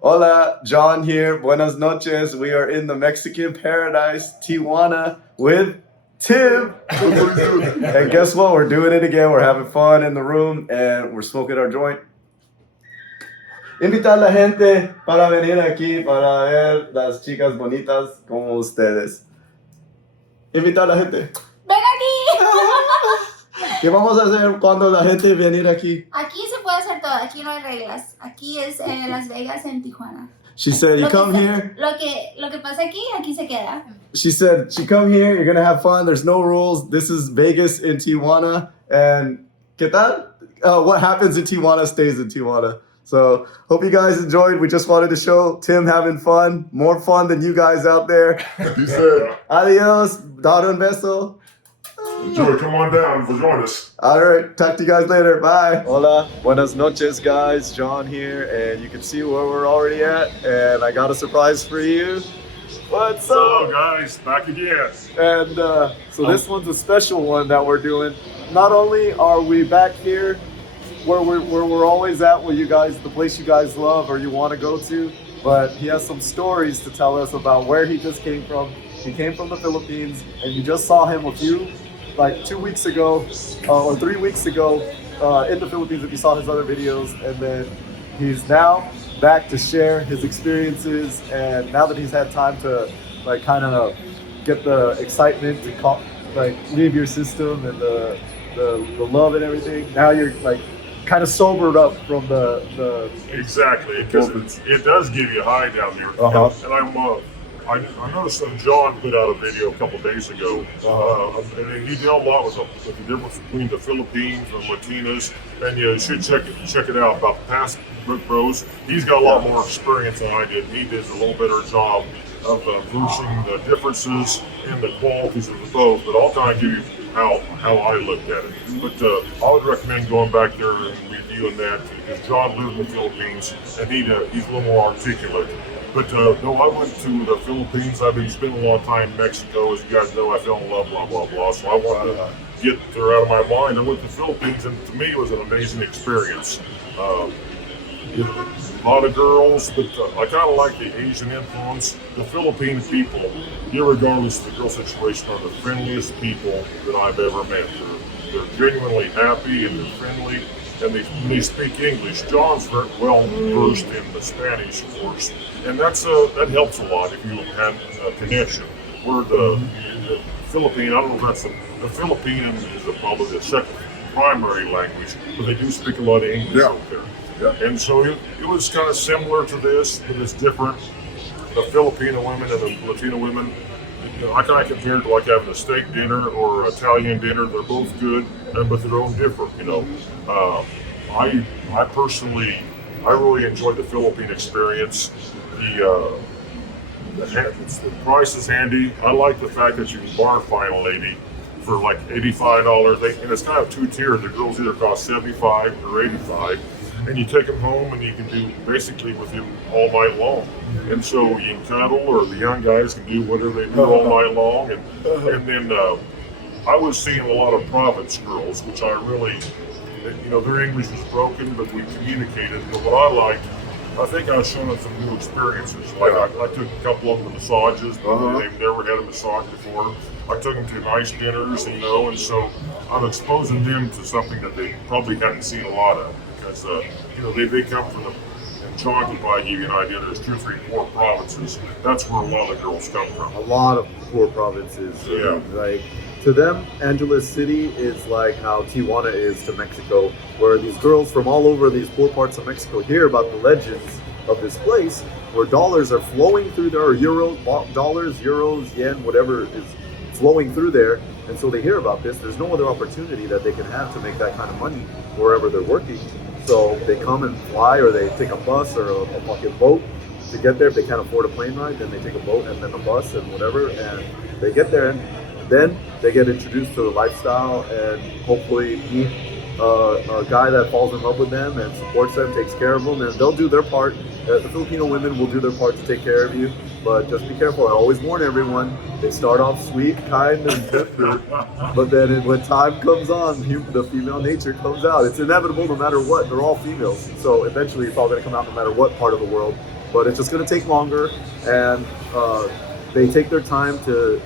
Hola, John here. Buenas noches. We are in the Mexican paradise, Tijuana, with Tim. And guess what? We're doing it again. We're having fun in the room and we're smoking our joint. Invitar a la gente para venir aquí para ver las chicas bonitas como ustedes. Invitar a la gente. ¡Ven aquí! ¿Qué vamos a hacer cuando la gente viene aquí? Aquí se puede hacer todo, aquí no hay reglas. Aquí es Las Vegas, en Tijuana. She said, you come here. Lo que pasa aquí se queda. She said, you come here, you're going to have fun. There's no rules. This is Vegas in Tijuana. And ¿qué tal? What happens in Tijuana stays in Tijuana. So hope you guys enjoyed. We just wanted to show Tim having fun. More fun than you guys out there. You said, Adios. Dado un beso. Joey, come on down and join us. All right. Talk to you guys later. Bye. Hola. Buenas noches, guys. John here. And you can see where we're already at. And I got a surprise for you. What's up? Hello, guys. Back again. And so this one's a special one that we're doing. Not only are we back here where we're always at, where you guys, the place you guys love or you want to go to, but he has some stories to tell us about where he just came from. He came from the Philippines, and you just saw him 2 weeks ago or 3 weeks ago in the Philippines if you saw his other videos, and then he's now back to share his experiences, and now that he's had time to kind of get the excitement to leave your system and the love and everything, now you're kind of sobered up from the Exactly, because it does give you a high down there. Uh-huh. And I noticed that John put out a video a couple days ago, and he dealt a lot with the difference between the Philippines and Latinas, and you should check it out about the past bros. He's got a lot more experience than I did. He did a little better job of voicing the differences and the qualities of the both, but I'll kind of give you how I looked at it. But I would recommend going back there and reviewing that, because John lived in the Philippines and he's a little more articulate. But no, I went to the Philippines. I've been spending a lot of time in Mexico. As you guys know, I fell in love, blah, blah, blah. So I wanted to get there out of my mind. I went to the Philippines, and to me, it was an amazing experience. A lot of girls, but I kind of like the Asian influence. The Philippine people, irregardless of the girl situation, are the friendliest people that I've ever met. They're genuinely happy and they're friendly, and they speak English. John's very well versed in the Spanish, of course, and that helps a lot if you have a connection. Where the Philippine, I don't know if that's the Philippine is probably the second primary language, but they do speak a lot of English out there. Yeah. And so it was kind of similar to this, but it's different. The Filipino women and the Latino women, I kind of compare it to having a steak dinner or Italian dinner. They're both good, but they're own different. I personally, I really enjoyed the Philippine experience. The price is handy. I like the fact that you can bar find a lady for $85, and it's kind of two-tiered. The girls either cost $75 or $85. And you take them home and you can do basically with them all night long. And so you can cuddle, or the young guys can do whatever they do all night long. And then I was seeing a lot of province girls, which I really, their English was broken, but we communicated. But what I liked, I think I was showing them some new experiences. I took a couple of them to massages. They've never had a massage before. I took them to nice dinners, and so I'm exposing them to something that they probably hadn't seen a lot of. Because they come from and John can probably give you an idea. There's 2, 3, 4 provinces. That's where a lot of the girls come from. A lot of poor provinces. Yeah. To them, Angeles City is like how Tijuana is to Mexico, where these girls from all over these poor parts of Mexico hear about the legends of this place, where dollars are flowing through there, or euros, yen, whatever is flowing through there. And so they hear about this. There's no other opportunity that they can have to make that kind of money wherever they're working. So they come and fly, or they take a bus or a fucking boat to get there. If they can't afford a plane ride, then they take a boat and then a bus and whatever, and they get there, and then they get introduced to the lifestyle and hopefully meet a guy that falls in love with them and supports them, takes care of them, and they'll do their part. The Filipino women will do their part to take care of you. but just be careful. I always warn everyone, they start off sweet, kind, and tender, but then when time comes on, the female nature comes out. It's inevitable no matter what. They're all females, so eventually it's all going to come out no matter what part of the world, but it's just going to take longer, and they take their time to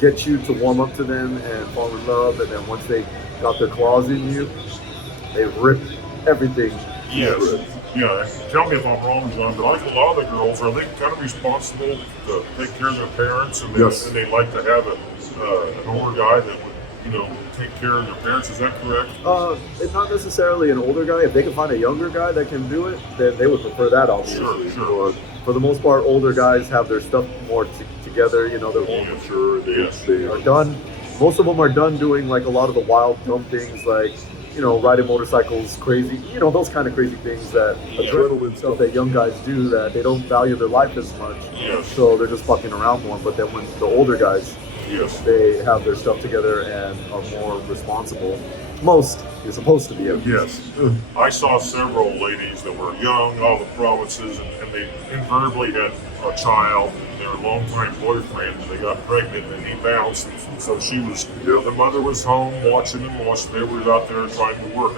get you to warm up to them and fall in love, and then once they got their claws in you, they rip everything. Yes. Yeah, tell me if I'm wrong, John, but I think a lot of the girls, are they kind of responsible to take care of their parents, and they like to have an older guy that would, take care of their parents? Is that correct? It's not necessarily an older guy. If they can find a younger guy that can do it, then they would prefer that, obviously. Sure. For the most part, older guys have their stuff more together. They're more mature. They are done. Most of them are done doing like a lot of the wild, dumb things, like riding motorcycles, crazy, those kind of crazy things that adrenaline stuff that young guys do, that they don't value their life as much. Yes. So they're just fucking around more. But then when the older guys, yes, they have their stuff together and are more responsible. Most is supposed to be. Yes. I saw several ladies that were young, all the provinces, and they invariably had a child, their longtime boyfriend, and they got pregnant, and he bounced. And so the mother was home watching them. They were out there trying to work.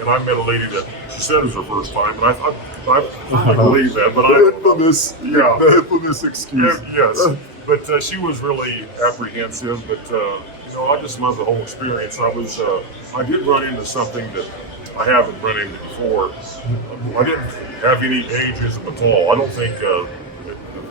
And I met a lady that she said it was her first time, and I believe that. But the infamous excuse. Yes. But she was really apprehensive. But I just love the whole experience. I did run into something that I haven't run into before. I didn't have any ageism at all. I don't think.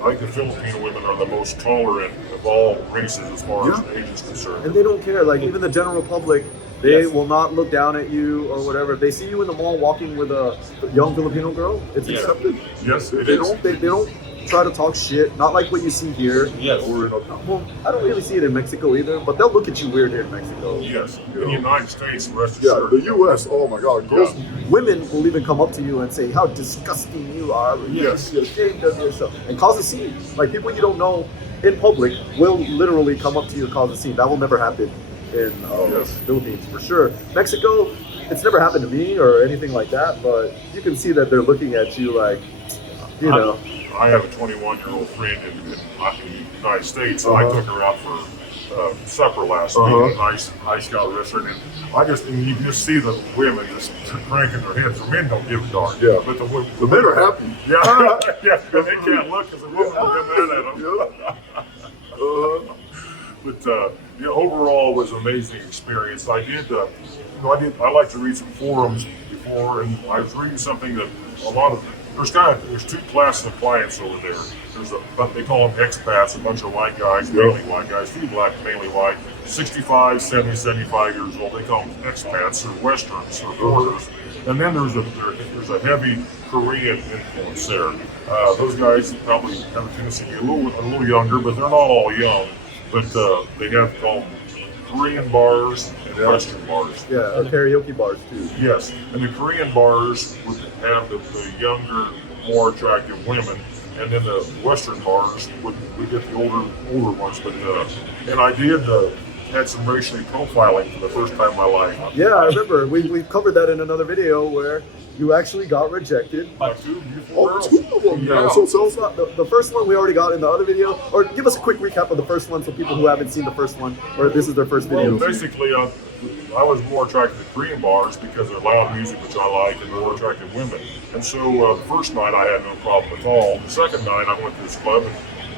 I think the Filipino women are the most tolerant of all races as far as age is concerned. And they don't care. Like even the general public, they will not look down at you or whatever. If they see you in the mall walking with a young Filipino girl, it's accepted. Yes, they don't try to talk shit. Not like what you see here. Yes. Well, I don't really see it in Mexico either, but they'll look at you weird here in Mexico. Yes. In the United States, rest assured. The U.S. Oh my God, girls. Women will even come up to you and say how disgusting you are. Yes. You're ashamed of yourself, and cause a scene. Like people you don't know in public will literally come up to you and cause a scene. That will never happen in Philippines for sure. Mexico, it's never happened to me or anything like that, but you can see that they're looking at you like, I have a 21-year-old friend in the United States, and I took her out for supper last week at a nice guy restaurant, and you just see the women just cranking their heads. The men don't give a darn. Yeah. But The men are happy. Yeah, yeah, and they can't look because the women will get mad at them. But overall, it was an amazing experience. I like to read some forums before, and I was reading something that there's two classes of clients over there. They call them expats, a bunch of white guys, mainly white guys, few black, mainly white, 65, 70, 75 years old. They call them expats or westerns or foreigners. And then there's a heavy Korean influence there. Those guys probably have a tendency to be a little younger, but they're not all young. But they have called Korean bars and Western bars. Yeah, or karaoke bars too. Yes, and the Korean bars would have the younger, more attractive women, and then the Western bars would get the older ones. But and I had some racially profiling for the first time in my life. Yeah, I remember we covered that in another video where you actually got rejected by two beautiful girls. Two of them. Yeah. So the first one we already got in the other video, or give us a quick recap of the first one so people who haven't seen the first one, or this is their first video. Well, basically, I was more attracted to Korean bars because they're loud music, which I like, and more attractive women. And so the first night I had no problem at all. The second night I went to this club,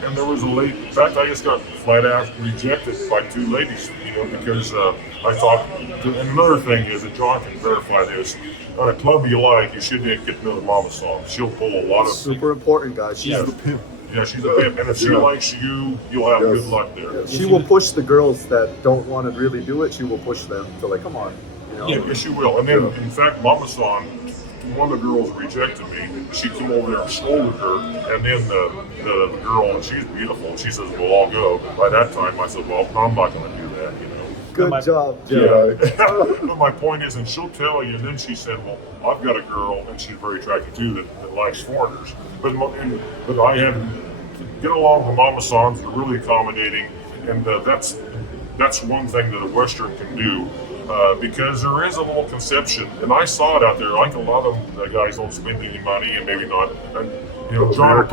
and there was a lady. In fact, I just got flat out rejected by two ladies, because I thought. And another thing is that John can verify this. At a club you like, you shouldn't get to know the mama song. She'll pull a lot of. Super important, guys. She's the pimp. Yeah, she's a pimp, and if she likes you, you'll have good luck there. Yeah. She will push the girls that don't want to really do it. She will push them to come on. Yes, she will. And then, in fact, Mama San, one of the girls rejected me. She came over there and scolded her, and then the girl, and she's beautiful. She says, "Well, I'll go." By that time, I said, "Well, I'm not going to do that." Good job, Jedi. Yeah. But my point is, and she'll tell you, and then she said, "Well, I've got a girl, and she's very attractive too, that likes foreigners." But I had to get along with Mama Sans. They're really accommodating, and that's one thing that a Western can do. because there is a little conception, and I saw it out there. Like a lot of the guys don't spend any money, and maybe not. And, John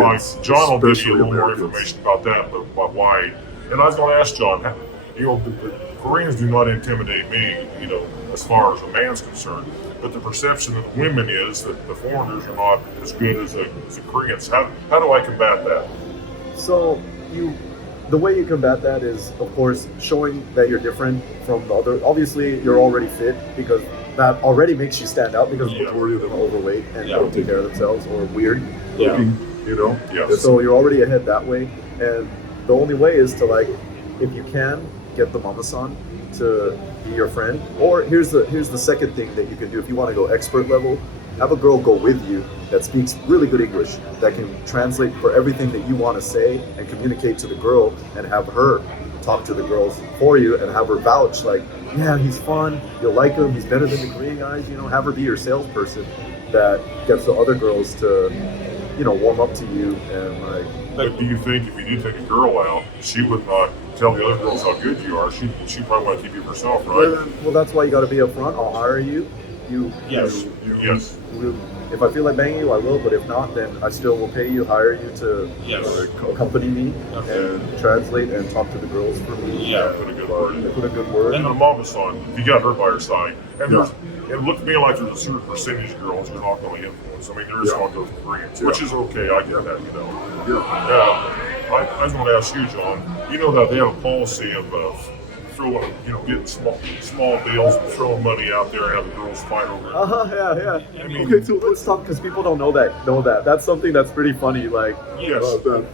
will give you a little more information about that, but about why. And I was going to ask John, the Koreans do not intimidate me, as far as a man's concerned. But the perception of the women is that the foreigners are not as good as the Koreans. How do I combat that? So the way you combat that is, of course, showing that you're different from the other. Obviously, you're already fit because that already makes you stand out because the majority of them are overweight and don't take care of themselves or weird looking, So you're already ahead that way. And the only way is to, like, if you can, get the mama-san to be your friend. Or here's the second thing that you can do if you want to go expert level. Have a girl go with you that speaks really good English, that can translate for everything that you want to say and communicate to the girl, and have her talk to the girls for you and have her vouch, like, yeah, he's fun, you'll like him, he's better than the Korean guys, have her be your salesperson that gets the other girls to, warm up to you and like. But do you think if you do take a girl out, she would not tell the other girls how good you are? She probably want to keep you herself, right? Well, that's why you got to be upfront. I'll hire you. Yes. If I feel like banging you, I will. But if not, then I still will pay you, hire you to accompany me and translate and talk to the girls for me. Yeah, put a good word in. Put a good word. And the mama-san, if you got her by your side, and it looked to me like there's a certain percentage of girls you're not going to influence. I mean, there is going to go for Koreans, which is okay. I get that, I was going to ask you, John. You know that they have a policy of throwing, getting small deals, throwing money out there, and have the girls fight over it. Yeah. I mean, Okay, so let's talk because people don't know that. That's something that's pretty funny. Like, yes,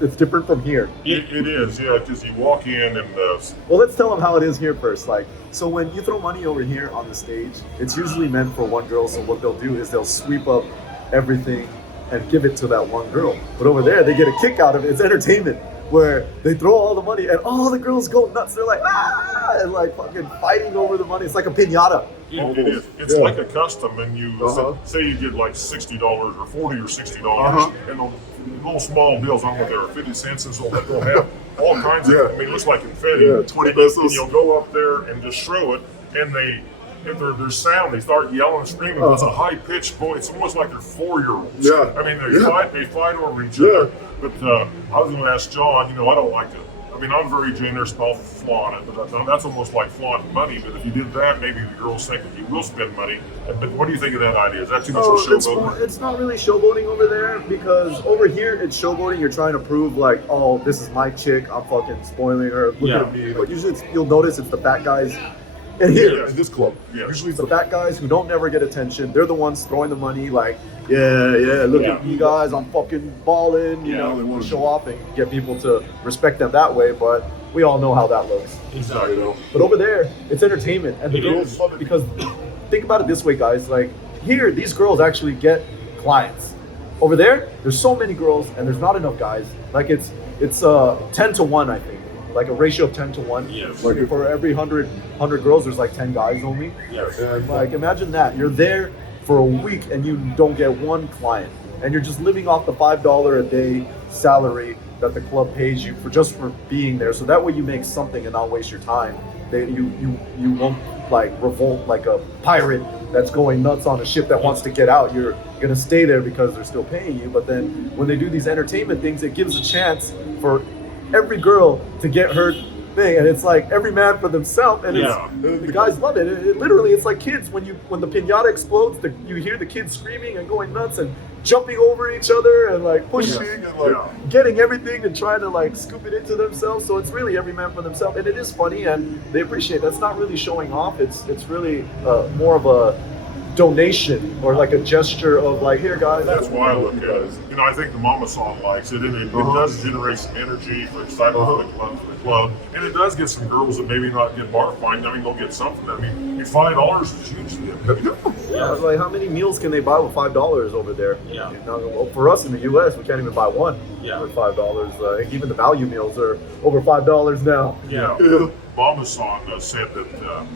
it's different from here. It is, because you walk in and. Well, let's tell them how it is here first. Like, so when you throw money over here on the stage, it's usually meant for one girl. So what they'll do is they'll sweep up everything and give it to that one girl. But over there, they get a kick out of it. It's entertainment, where they throw all the money and all the girls go nuts. They're like, and like fucking fighting over the money. It's like a piñata. It is. It's like a custom, and you say you get like $60 or $40 or $60, and those little small bills, I don't know if they're 50 cents, and so they'll have all kinds of. I mean, it looks like confetti. 20 pesos. And you'll go up there and just throw it, and if there's sound, they start yelling and screaming. It's a high pitched voice. It's almost like they're 4-year-olds. Yeah. I mean, they fight over each other. But I was going to ask John. I don't like to. I mean, I'm very generous, but I'll flaunt it. But that's almost like flaunting money. But if you did that, maybe the girls think that you will spend money. But what do you think of that idea? Is that too much of showboating? It's not really showboating over there, because over here it's showboating. You're trying to prove like, oh, this is my chick. I'm fucking spoiling her. Look at me. But usually you'll notice it's the fat guys. And here, in this club, usually it's the fat guys who don't never get attention. They're the ones throwing the money, like, look at me guys, I'm fucking balling, they want to show off and get people to respect them that way, but we all know how that looks. Exactly. But over there, it's entertainment, and the girls love it, because think about it this way, guys, like, here, these girls actually get clients. Over there, there's so many girls, and there's not enough guys. Like, it's 10 to 1, I think. Like a ratio of 10 to 1. Yes. Like for every 100 girls, there's like 10 guys only. Yes. And like, imagine that. You're there for a week and you don't get one client. And you're just living off the $5 a day salary that the club pays you for being there. So that way you make something and not waste your time. You won't like revolt like a pirate that's going nuts on a ship that wants to get out. You're gonna stay there because they're still paying you. But then when they do these entertainment things, it gives a chance for every girl to get her thing, and it's like every man for themselves, and the guys love it. It literally, it's like kids when the piñata explodes, you hear the kids screaming and going nuts and jumping over each other and like pushing and like getting everything and trying to like scoop it into themselves. So it's really every man for themselves, and it is funny, and they appreciate it. That's not really showing off. It's really more of a donation or like a gesture of like, here guys. That's why I look at it. I think the mama song likes it, and it does generate some energy for excitement for the club, and it does get some girls that maybe not get bar fined. I mean, they'll get something. I mean, $5 is huge to them. Like how many meals can they buy with $5 over there? Well, for us in the U.S., we can't even buy one for $5. Even the value meals are over $5 now. Mama song said that.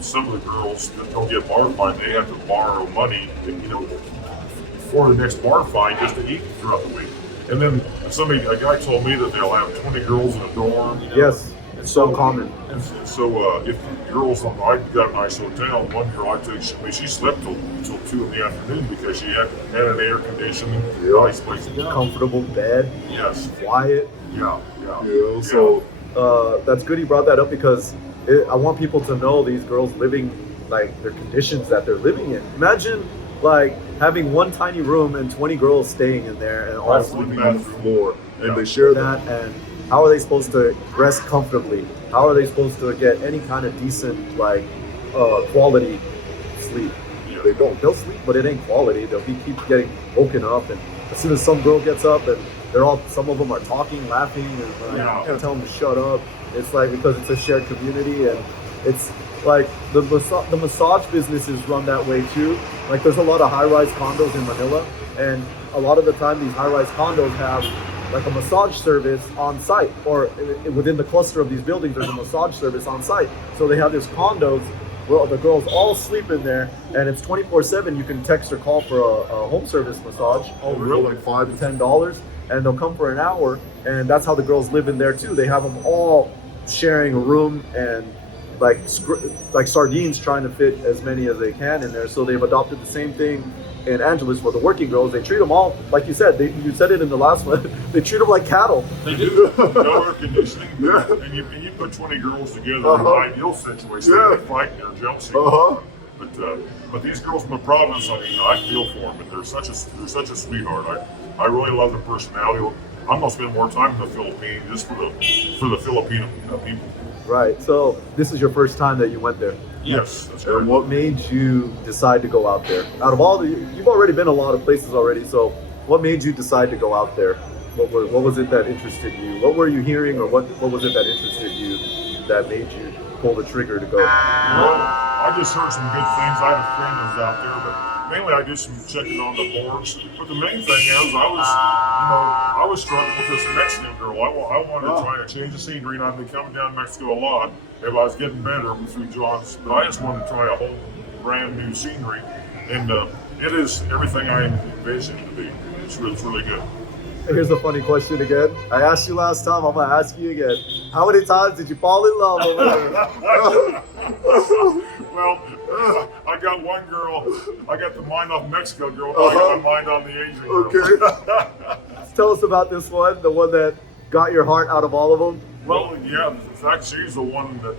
Some of the girls that don't get bar fine, they have to borrow money, for the next bar fine just to eat throughout the week. And then a guy told me that they'll have 20 girls in a dorm. Yes. It's so common. And so if girls, I got a nice hotel. One girl I took, she slept till 2 in the afternoon because she had an air conditioning, nice place to go. Comfortable bed. Yes. Quiet. Yeah. So that's good you brought that up because I want people to know these girls living like their conditions that they're living in. Imagine like having one tiny room and 20 girls staying in there and all sleeping on the floor. And they share That and how are they supposed to rest comfortably? How are they supposed to get any kind of decent like quality sleep? Yeah. They don't. They'll sleep, but it ain't quality. They'll keep getting woken up, and as soon as some girl gets up, and some of them are talking, laughing, and you can't tell them to shut up. It's like because it's a shared community, and it's like the massage business is run that way too. Like there's a lot of high-rise condos in Manila, and a lot of the time these high-rise condos have like a massage service on site, or within the cluster of these buildings there's a massage service on site. So they have these condos where the girls all sleep in there, and it's 24/7. You can text or call for a home service massage. Oh, really? Like $5 to $10, and they'll come for an hour, and that's how the girls live in there too. They have them all sharing a room and like sardines trying to fit as many as they can in there. So they've adopted the same thing in Angeles for the working girls. They treat them all, like you said, you said it in the last one, they treat them like cattle. They do. No air conditioning. And you put 20 girls together in an ideal situation, they fight and they're jealousy. But these girls from the province, I mean, I feel for them, and they're such a sweetheart. I really love their personality. I'm gonna spend more time in the Philippines just for the Filipino people. Right. So this is your first time that you went there. Yes, that's great. And what made you decide to go out there? Out of all you've already been a lot of places already. So what made you decide to go out there? What was it that interested you? What were you hearing, or what was it that interested you that made you pull the trigger to go? Well, I just heard some good things. I had a friend that was out there, but mainly I did some checking on the boards. But the main thing is I was struggling with this Mexican girl. I wanted to try to change the scenery, and I've been coming down to Mexico a lot. If I was getting better through John's, but I just wanted to try a whole brand new scenery, and it is everything I envisioned to be. It's really good. Here's a funny question again. I asked you last time, I'm gonna ask you again. How many times did you fall in love over there? Well, I got one girl. I got the mind off Mexico girl. I got my mind on the Asian girl. Okay. Tell us about this one, the one that got your heart out of all of them. Well, yeah. In fact, she's the one that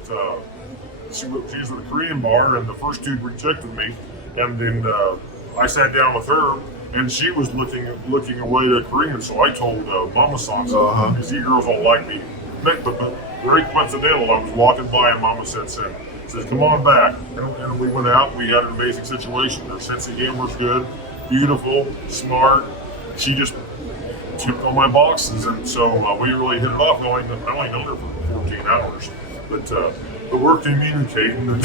she's at the Korean bar, and the first dude rejected me, and then I sat down with her. And she was looking away to Korean, so I told Mama-san, because these girls don't like me. But very coincidental, I was walking by and Mama says, come on back. And we went out, we had an amazing situation. Her sense of humor's good, beautiful, smart. She just tipped all my boxes, and so we really hit it off. I only known her for 14 hours. But we're communicating.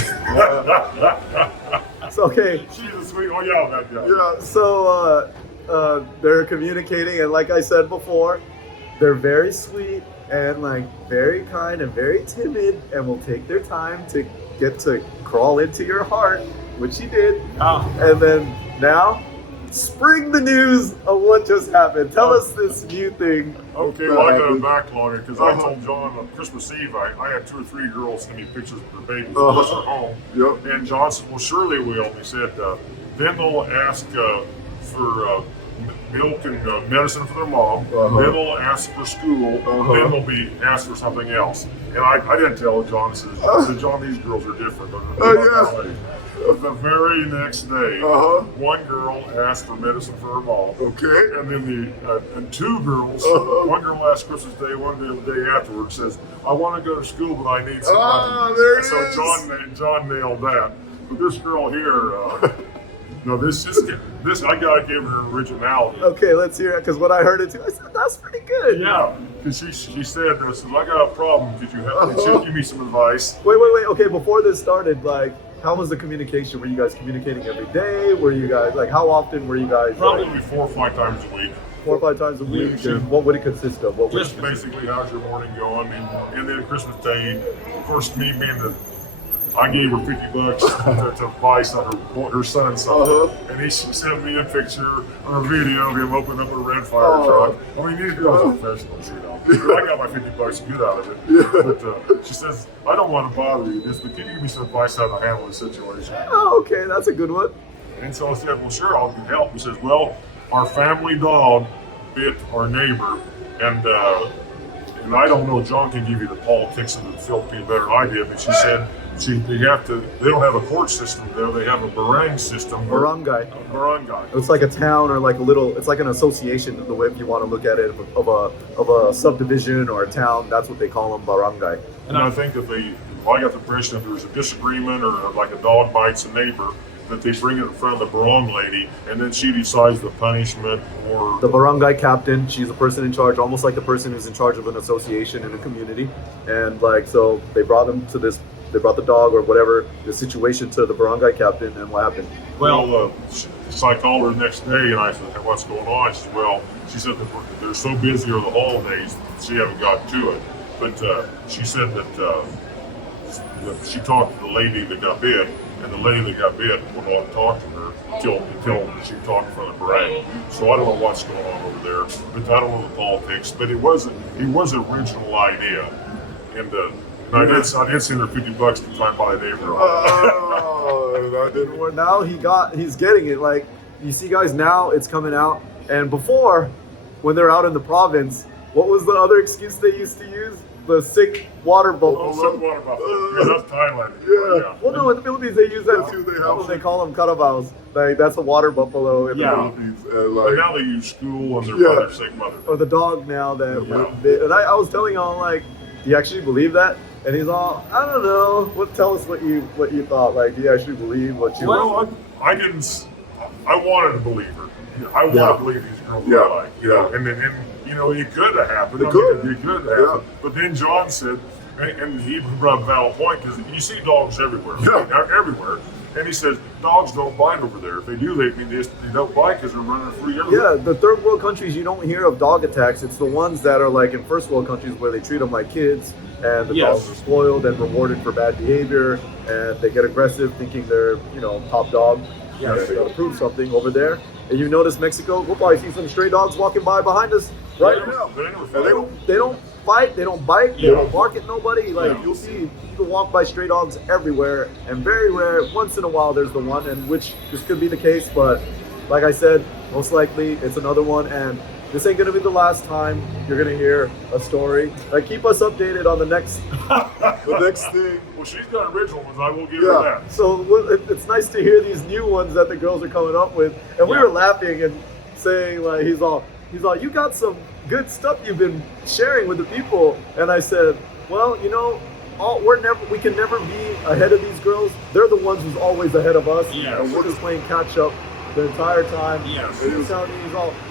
It's okay. She's a sweet, that guy. Yeah, so they're communicating, and like I said before, they're very sweet and like very kind and very timid, and will take their time to get to crawl into your heart, which she did. And then now, spring the news of what just happened. Tell us this new thing. Okay, well, I got a backlog because I told John on Christmas Eve I had 2 or 3 girls send me pictures of their babies at their home. Yep. And John said, well, surely will. And he said, then they'll ask for milk and medicine for their mom. Then they'll ask for school. Then they'll be asked for something else. And I didn't tell John. I said, John, these girls are different. The very next day, one girl asked for medicine for her mom. Okay. And then and 2 girls, one girl asked Christmas Day, one the day afterwards says, I want to go to school, but I need some money. There it so is. John nailed that. But this girl here, this I gotta give her originality. Okay, let's hear it, because when I heard it too, I said, that's pretty good. Yeah, because she said, I got a problem, could you help me? She'll give me some advice. Wait. Okay, before this started, like, how was the communication? Were you guys communicating every day? Were you guys, like, how often were you guys? Probably 4 or 5 times a week. 4 or 5 times a week? And what would it consist of? Just basically, how's your morning going? And then Christmas Day, of course, me being the I gave her $50 to buy her son something, and she sent me a picture or a video of him opening up a red fire truck. I mean, these girls are professionals, you know. I got my $50 to get out of it. But she says, I don't want to bother you, but can you give me some advice how to handle the situation? Oh, okay, that's a good one. And so I said, well, sure, I'll help. He says, well, our family dog bit our neighbor, and I don't know, John can give you the politics of the Philippines better than I did, but she said they don't have a court system there, they have a barangay system. Barangay. Barangay. It's like a town or like it's like an association, the way if you want to look at it, of a subdivision or a town, that's what they call them, barangay. And I think if I got the impression if there's a disagreement or like a dog bites a neighbor, that they bring it in front of the barangay lady, and then she decides the punishment or... The barangay captain, she's the person in charge, almost like the person who's in charge of an association in a community. And like, so they brought the dog or whatever, the situation to the barangay captain, and what happened? Well, so I called her the next day and I said, hey, what's going on? She said that they're so busy over the holidays, she haven't got to it. But she said that she talked to the lady that got bit, and the lady that got bit wouldn't want to talk to her until she talked in front of the barangay. So I don't know what's going on over there, but I don't know the politics. But it was an original idea, and I did send her $50 to try and buy a neighbor. That didn't work. Now he's getting it. Like you see, guys, now it's coming out. And before, when they're out in the province, what was the other excuse they used to use? The sick water buffalo. Sick water buffalo. Yeah, that's Thailand. Yeah. Well, no, in the Philippines they use that too. They call them carabaos. Like that's a water buffalo in the Philippines. But now they use school and their sick mother. Or the dog now that. Yeah. And I was telling him, like, do you actually believe that? And he's all, I don't know. Tell us what you thought. Like, do you actually believe what you? Well, I didn't. I wanted to believe her. I want to believe these girls were like, you know, and you know, it could have happened. It could have happened. But then John said, and he brought a valid point, because you see dogs everywhere. Everywhere. And he says, dogs don't bite over there. If they do, they don't bite because they're running free everywhere. Yeah, the third world countries, you don't hear of dog attacks. It's the ones that are like in first world countries where they treat them like kids, and the dogs are spoiled and rewarded for bad behavior, and they get aggressive thinking they're, you know, top dog. Yeah, they gotta prove something over there. And you notice Mexico, we'll probably see some stray dogs walking by behind us right now. They don't fight, they don't bite, they don't bark at nobody. Like you'll see people walk by stray dogs everywhere, and very rare, once in a while there's the one, and which this could be the case, but like I said, most likely it's another one, and this ain't gonna be the last time you're gonna hear a story. Like keep us updated on the next thing. Well, she's got original ones, I will give her that. So it's nice to hear these new ones that the girls are coming up with, and we were laughing and saying like he's all, you got some good stuff you've been sharing with the people. And I said, well, you know, we can never be ahead of these girls. They're the ones who's always ahead of us. And we're just playing catch up the entire time. And he's telling me,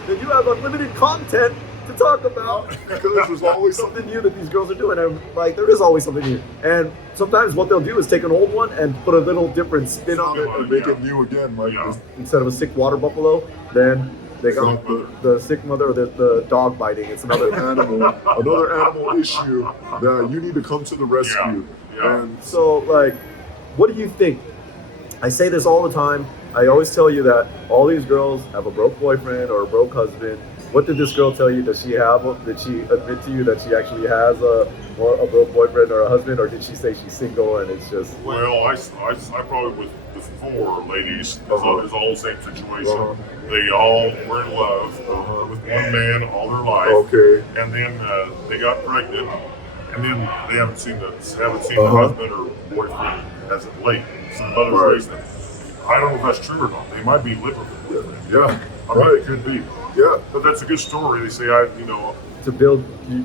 then you have unlimited content to talk about, because there's always something new that these girls are doing. And like there is always something new. And sometimes what they'll do is take an old one and put a little different spin on it and make it new again. Like instead of a sick water buffalo, then they got the sick mother or the dog biting. It's another animal issue that you need to come to the rescue. And so like, what do you think? I say this all the time. I always tell you that all these girls have a broke boyfriend or a broke husband. What did this girl tell you? Did she admit to you that she actually has a broke boyfriend or a husband, or did she say she's single and it's just? Well, I probably with 4 ladies, it's all the same situation. They all were in love with one man all their life. Okay. And then they got pregnant, and then they haven't seen the husband or boyfriend as of late. Some other reason. I don't know if that's true or not. They might be living with it. Yeah. I mean, it could be. Yeah. But that's a good story. They say, to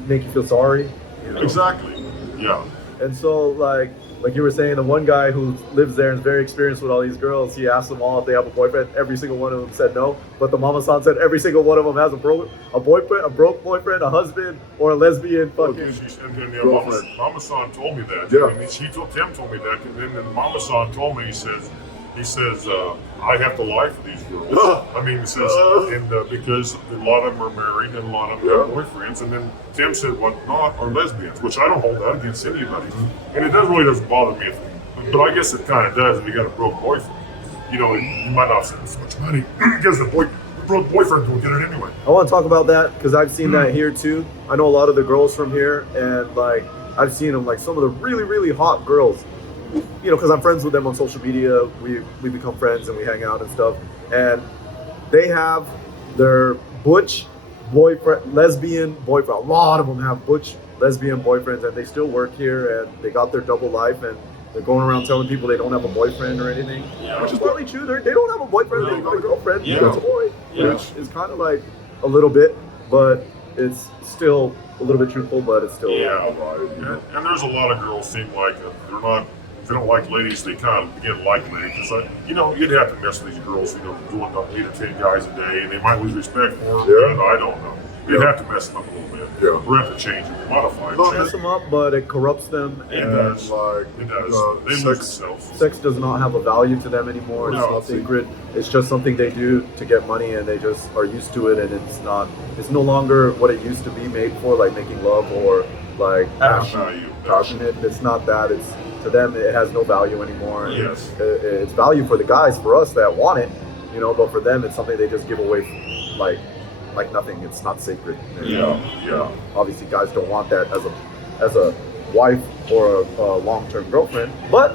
make you feel sorry. You know? Exactly. Yeah. And so, like you were saying, the one guy who lives there and is very experienced with all these girls, he asked them all if they have a boyfriend. Every single one of them said no. But the mama-san said every single one of them has a broke boyfriend, a husband, or a lesbian fucking girlfriend. Mama-san told me that. Yeah. I mean, Tim told me that. And then mama-san told me, he says, I have to lie for these girls. I mean, he says, because a lot of them are married and a lot of them have boyfriends. And then Tim said, what not are lesbians, which I don't hold that against anybody. And it really doesn't bother me if but I guess it kind of does if you got a broke boyfriend. You know, you might not spend so much money because the broke boyfriends will get it anyway. I want to talk about that because I've seen that here too. I know a lot of the girls from here, and like I've seen them, like some of the really, really hot girls. You know, because I'm friends with them on social media. We become friends and we hang out and stuff. And they have their butch boyfriend, lesbian boyfriend. A lot of them have butch lesbian boyfriends, and they still work here, and they got their double life, and they're going around telling people they don't have a boyfriend or anything, which is partly true. They don't have a boyfriend, they got a girlfriend, that's a boy, which is kind of like a little bit, but it's still a little bit truthful, but it's still right. And there's a lot of girls seem like they don't like ladies, they kind of begin to like ladies. It's like, you know, you'd have to mess with these girls, you know, doing 8 or 10 guys a day, and they might lose respect for them, and I don't know. You'd have to mess them up a little bit. Or have to change them, modify them. Not mess them up, but it corrupts them. It does. They lose themselves. Sex does not have a value to them anymore. It's not sacred. It's just something they do to get money, and they just are used to it, and it's no longer what it used to be made for, like making love or like passionate. It's not that. It's, to them, it has no value anymore. Yes. It's value for the guys, for us that want it, you know, but for them, it's something they just give away like nothing. It's not sacred. And, obviously, guys don't want that as a wife or a long-term girlfriend, but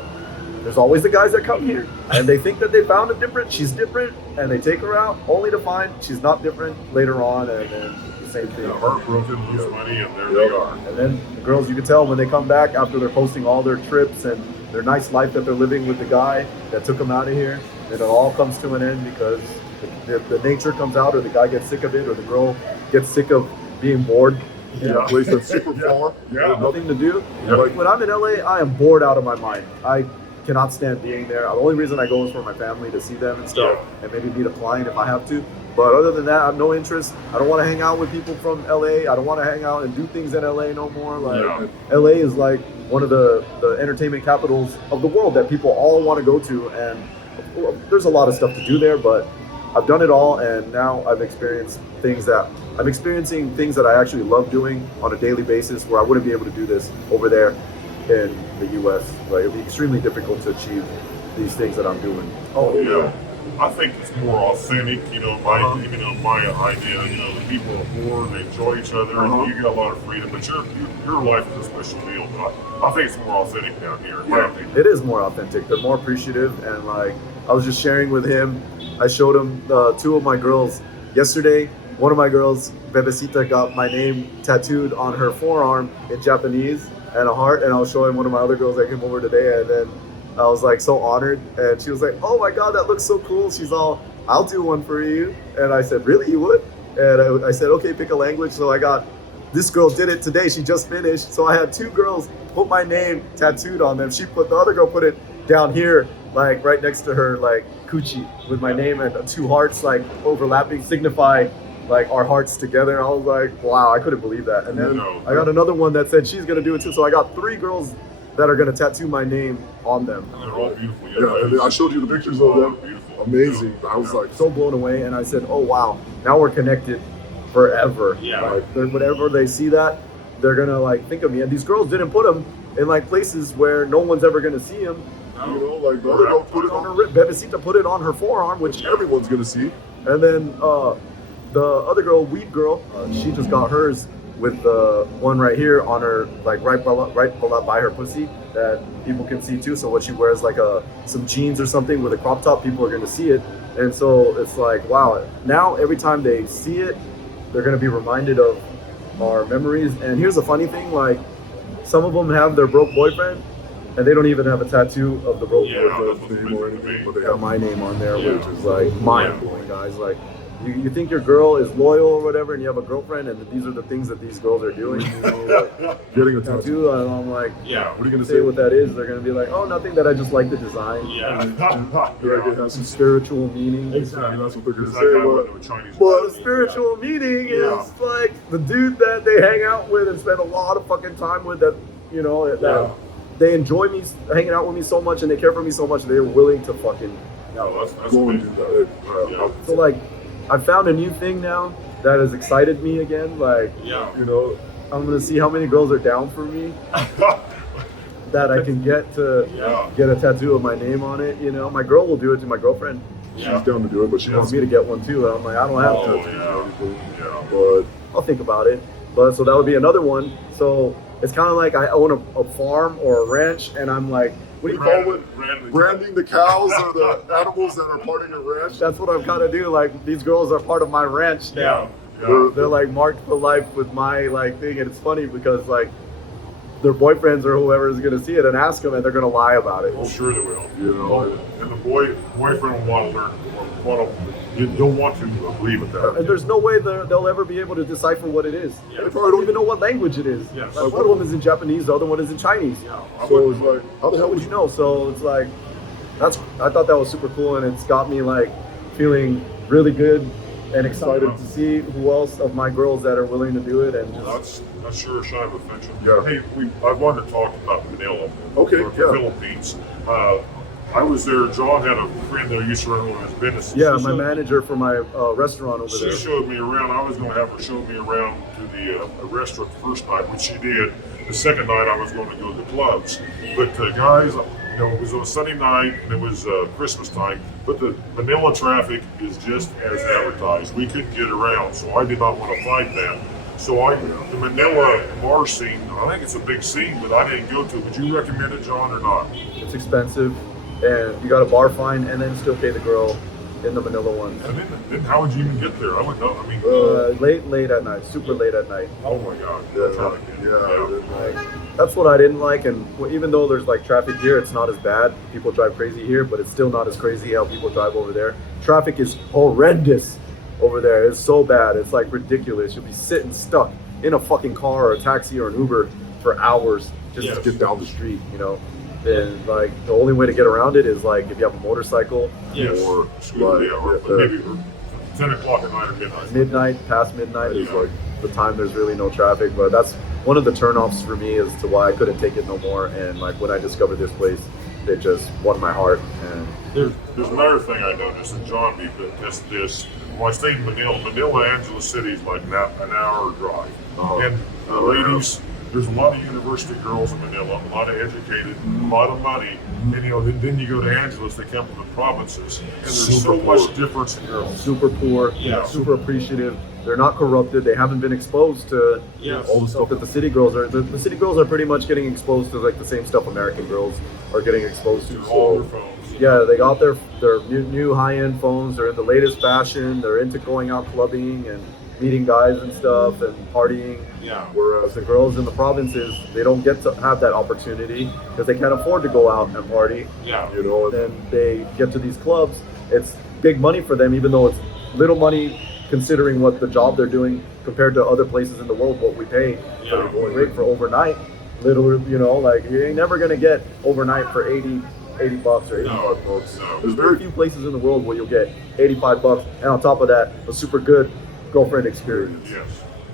there's always the guys that come here and they think that they found she's different, and they take her out only to find she's not different later on, and then the same thing. Heartbroken, lose money, and there they are. And then the girls, you can tell when they come back after they're posting all their trips and their nice life that they're living with the guy that took them out of here, and it all comes to an end because the nature comes out, or the guy gets sick of it, or the girl gets sick of being bored in a place that's super far, nothing to do. Like when I'm in LA, I am bored out of my mind. I cannot stand being there. The only reason I go is for my family, to see them and stuff, and maybe meet a client if I have to. But other than that, I have no interest. I don't want to hang out with people from LA. I don't want to hang out and do things in LA no more. Like LA is like one of the entertainment capitals of the world that people all want to go to, and there's a lot of stuff to do there, but I've done it all, and now I'm experiencing things that I actually love doing on a daily basis, where I wouldn't be able to do this over there in the US. Like, it'd be extremely difficult to achieve these things that I'm doing. I think it's more authentic, you know, my idea. You know, the people are poor, they enjoy each other, and you get a lot of freedom. But your life is a special deal. But I think it's more authentic down here, in my opinion. It is more authentic. They're more appreciative, and like I was just sharing with him. I showed him 2 of my girls yesterday. One of my girls, Bebecita, got my name tattooed on her forearm in Japanese and a heart. And I was showing one of my other girls that came over today, and then I was like so honored, and she was like, "Oh my God, that looks so cool." She's all, "I'll do one for you." And I said, "Really, you would?" And I said, "Okay, pick a language." So I got, this girl did it today. She just finished. So I had 2 girls put my name tattooed on them. The other girl put it down here, like right next to her, like coochie, with my name and 2 hearts like overlapping, signify like our hearts together. I was like, wow, I couldn't believe that. And then I got another one that said she's gonna do it too. So I got 3 girls that are gonna tattoo my name on them. And they're all beautiful. And I showed you the pictures of them. Beautiful. Amazing. I was like so blown away, and I said, oh wow, now we're connected forever. Like, whenever they see that, they're gonna like think of me. And these girls didn't put them in like places where no one's ever gonna see them. You know, like the other girl put it on her wrist. Bebecita put it on her forearm, which Everyone's gonna see. And then the other girl, Weed Girl, she just got hers with the one right here on her, like right by her pussy, that people can see too. So what she wears, like some jeans or something with a crop top, people are gonna see it. And so it's like, wow, now every time they see it, they're gonna be reminded of our memories. And here's the funny thing, like some of them have their broke boyfriend, and they don't even have a tattoo of the broke boyfriend Name or anything, but they have my name on there, which is like mind-blowing, guys. Like, you think your girl is loyal or whatever, and you have a girlfriend, and these are the things that these girls are doing. You know, like, getting a tattoo. And I'm like, what are you gonna say what that is? They're gonna be like, oh, nothing, that I just like the design. It has some spiritual meaning. Exactly, that's what they're gonna say. Well, the spiritual meaning is like the dude that they hang out with and spend a lot of fucking time with, that, you know, that they enjoy me hanging out with me so much, and they care for me so much, they're willing to fucking that's go and do that. So like, I found a new thing now that has excited me again. Like, you know, I'm gonna see how many girls are down for me. that I can get to get a tattoo of my name on it. You know, my girl will do it to my girlfriend. She's down to do it, but she Wants me to get one too. And I'm like, I don't have to. Yeah. But I'll think about it. But so that would be another one. So it's kind of like I own a farm or a ranch, and I'm like, what do you call it? branding the cows or the animals that are part of your ranch. That's what I'm kind of doing. Like, these girls are part of my ranch now. They're like marked for life with my like thing, and it's funny because like their boyfriends or whoever is gonna see it and ask them, and they're gonna lie about it. Well, sure they will. You know, And the boyfriend will want to learn. He'll want to agree with that. And there's no way they'll ever be able to decipher what it is. Yeah. They probably don't even know what language it is. Yes. Like, one of them is in Japanese, the other one is in Chinese. so it's like, how the hell How would would you know? So it's like, I thought that was super cool, and it's got me like feeling really good and excited to see who else of my girls that are willing to do it. And That's sure a sign of affection. Yeah. Hey, I wanted to talk about Manila. Okay, the yeah. Philippines. I was there. John had a friend there used to run one of his businesses. yeah, She my showed- manager for my restaurant over She there. showed me around. I was going to have her show me around to the restaurant the first night, which she did. The second night, I was going to go to the clubs. But guys, you know, it was on a Sunday night and it was Christmas time. But the Manila traffic is just as advertised. We couldn't get around, so I did not want to fight that. So the Manila bar scene, I think it's a big scene, but I didn't go to it. Would you recommend it, John, or not? It's expensive, and you got a bar fine, and then still pay the girl in the Manila ones. And then how would you even get there? I wouldn't know. I mean, Late at night, super late at night. oh my God. Like, that's what I didn't like, and even though there's like traffic here, it's not as bad. People drive crazy here, but it's still not as crazy how people drive over there. Traffic is horrendous over there. It's so bad. It's like ridiculous. You'll be sitting stuck in a fucking car or a taxi or an Uber for hours just to get down the street, you know? And like the only way to get around it is like if you have a motorcycle Or scooter, or maybe 10 o'clock at night or midnight. past midnight is like the time there's really no traffic. But that's one of the turnoffs for me as to why I couldn't take it no more. And like when I discovered this place, it just won my heart. And There's another thing I noticed, and John me, but this. When I stayed in Manila, Angeles City is like an hour drive. And ladies, there's a lot of university girls in Manila, a lot of educated, a lot of money. And you know, then you go to Angeles, they come from the provinces, and there's so much difference in girls. super poor, super appreciative. They're not corrupted. They haven't been exposed to all the stuff that the city girls are. The city girls are pretty much getting exposed to like the same stuff American girls are getting exposed to. All their phones. Yeah, they got their new high-end phones. They're in the latest fashion. They're into going out clubbing and meeting guys and stuff and partying. Yeah. Whereas the girls in the provinces, they don't get to have that opportunity because they can't afford to go out and party. Yeah. you know, And then they get to these clubs. It's big money for them, even though it's little money considering what the job they're doing compared to other places in the world. What we pay for going rate for overnight, little, you know, like you ain't never gonna get overnight for 80 bucks or 85 bucks. There's very few places in the world where you'll get 85 bucks, and on top of that, a super good girlfriend experience. Yes.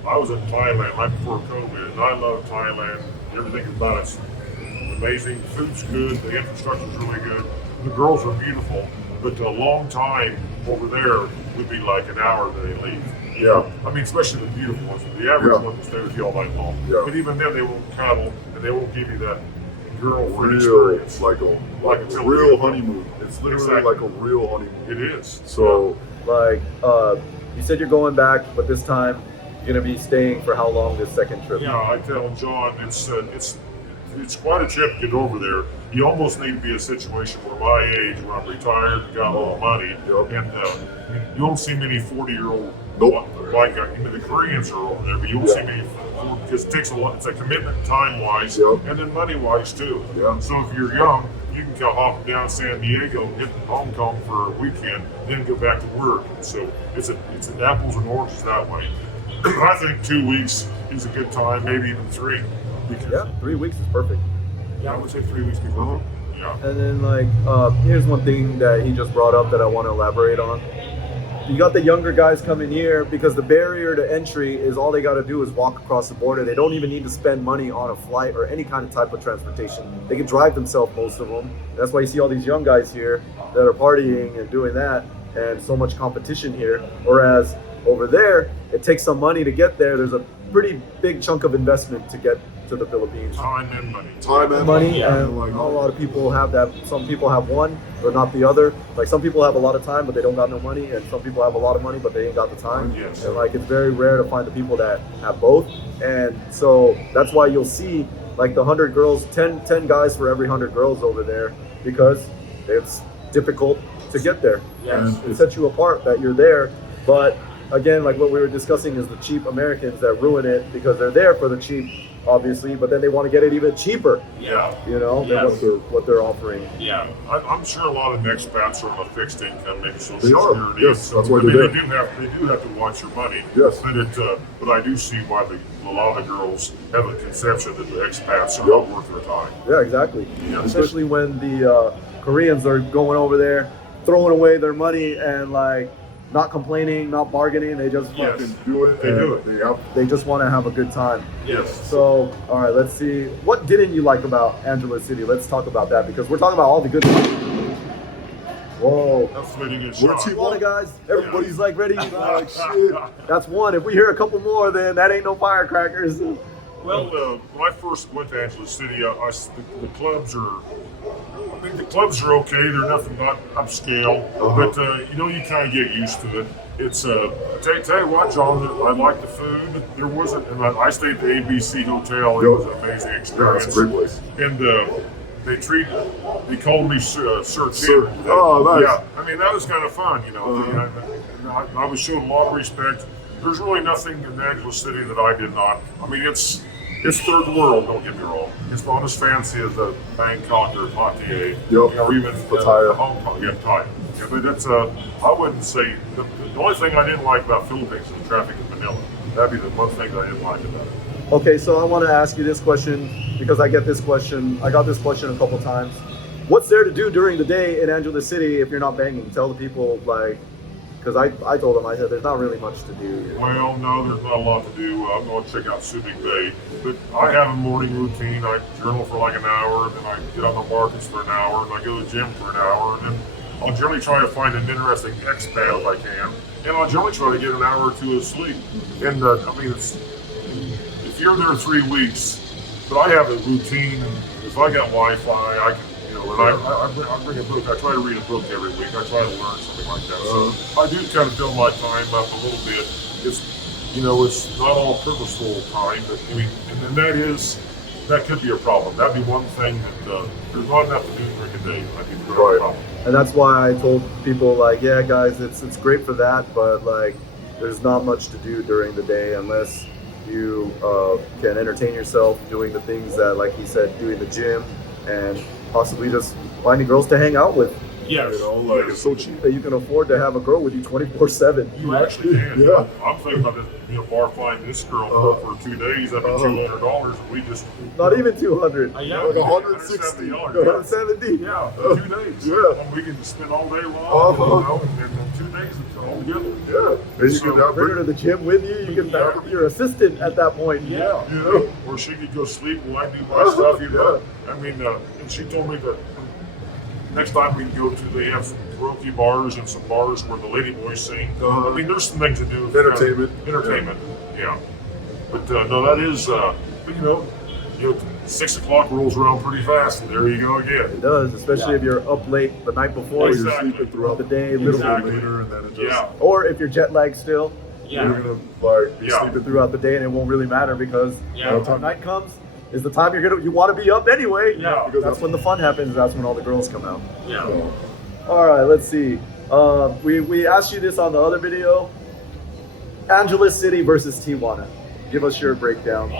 I was in Thailand right before COVID, and I love Thailand. Everything about it's amazing. Food's good. The infrastructure's really good. The girls are beautiful, but a long time over there would be like an hour that they leave. Yeah. I mean, especially the beautiful ones. The average ones will stay with you all night long. Yeah. But even then, they won't cuddle, and they won't give you that girlfriend real, experience. like a a real honeymoon. It's literally Exactly. like a real honeymoon. It is. So Like, you said you're going back, but this time you're gonna be staying for how long this second trip? Yeah, I tell John it's quite a trip to get over there. You almost need to be a situation where my age, where I'm retired, got a little money, and you won't see many 40-year-old. Like the Koreans are over there, but you won't see many because it takes a lot. It's a commitment time-wise and then money-wise too. Yeah. So if you're young, you can go hop down San Diego, hit Hong Kong for a weekend, then go back to work. So it's an apples and oranges that way. I think 2 weeks is a good time, maybe even 3. Yeah, 3 weeks is perfect. Yeah, I would say 3 weeks before. Yeah. And then like, here's one thing that he just brought up that I want to elaborate on. You got the younger guys coming here because the barrier to entry is all they got to do is walk across the border. They don't even need to spend money on a flight or any kind of type of transportation. They can drive themselves, most of them. That's why you see all these young guys here that are partying and doing that, and so much competition here. Whereas Over there, it takes some money to get there. There's a pretty big chunk of investment to get to the Philippines. Time and money. Time and Money, yeah. and not a lot of people have that. Some people have one, but not the other. Like some people have a lot of time, but they don't got no money, and some people have a lot of money, but they ain't got the time. Yes. And like it's very rare to find the people that have both. And so that's why you'll see like the 100 girls, 10 guys for every 100 girls over there, because it's difficult to get there. Yes. And it sets you apart that you're there. But again, like what we were discussing is the cheap Americans that ruin it because they're there for the cheap, obviously, but then they want to get it even cheaper, Yeah. you know, than Yes. what they're offering. Yeah. I'm sure a lot of expats are on a fixed income, maybe Social They are. Security. Yes, So, that's why I mean, they're they do have to watch your money. Yes. But I do see why a lot of girls have a conception that the expats are Yep. not worth their time. Yeah, exactly. Yeah. Especially when the Koreans are going over there, throwing away their money and like not complaining, not bargaining. They just Yes. Fucking do it. They and do it. They have they just want to have a good time. Yes. So, all right, let's see. What didn't you like about Angela City? Let's talk about that because we're talking about all the good stuff. Whoa. That's the way to get We're shot. team- Tijuana guys, everybody's like ready. like shit. That's one. If we hear a couple more, then that ain't no firecrackers. Well, when I first went to Angeles City, the clubs are. I mean, the clubs are okay. They're nothing not upscale, but you kind of get used to it. It's tell you what, John, I like the food. There wasn't, and I stayed at the ABC Hotel. It Yep. was an amazing Yeah, experience. it's a great place. And they called me Sir Sir. Tim. Oh, nice. Yeah, I mean that was kind of fun, you know. And I was shown a lot of respect. There's really nothing in Angeles City that I did not. I mean, it's third world. Don't get me wrong. It's not as fancy as Bangkok or Pattaya, or even Pattaya. Hong Kong. Yeah, Pattaya. Yeah, but it's I wouldn't say the only thing I didn't like about Philippines is the traffic in Manila. That'd be the one thing I didn't like about it. Okay, so I want to ask you this question because I got this question a couple times. What's there to do during the day in Angeles City if you're not banging? Tell the people, like, because I told them, I said there's not really much to do. Well, no, there's not a lot to do. I'm going to check out Subic Bay, but I have a morning routine. I journal for like an hour, then I get on the markets for an hour, and I go to the gym for an hour, and then I'll generally try to find an interesting expat if I can, and I'll generally try to get an hour or two of sleep. And I mean, if you're there 3 weeks, but I have a routine, and if I got Wi-Fi, I can. And I bring a book. I try to read a book every week. I try to learn something like that. So I do kind of fill my time up a little bit. It's not all purposeful time, but I mean, and that could be a problem. That'd be one thing that there's not enough to do during the day. That'd be the problem. And that's why I told people, like, yeah, guys, it's great for that, but like, there's not much to do during the day unless you can entertain yourself doing the things that, like he said, doing the gym and possibly just finding girls to hang out with. Yes. It's so cheap. That you can afford to have a girl with you 24/7. You actually can. Yeah. I'm thinking about this, bar flying this girl for 2 days. That'd be $200. And we just Not even 200. Yeah. Like 160. $170. Yeah, 2 days. Yeah. And we can spend all day long. And 2 days it's all together. Yeah. And you can now Bring her to the gym with you. You can be your assistant at that point. Yeah. Or she could go sleep while I do my stuff. I mean, and she told me that next time we can go to, they have some karaoke bars and some bars where the lady boys sing. I mean, there's some things to do. Entertainment. Entertainment, yeah. But no, that is, but 6 o'clock rolls around pretty fast, and there you go again. It does, especially if you're up late the night before. Exactly. You're sleeping throughout The day, a little bit later, and then it just Yeah. Or if you're jet lagged still, Yeah. you're gonna like be Yeah. sleeping throughout the day, and it won't really matter because Yeah. by the time night comes is the time you want to be up anyway. Yeah. because That's when the fun happens. That's when all the girls come out. Yeah. All right, let's see. We asked you this on the other video. Angeles City versus Tijuana. Give us your breakdown.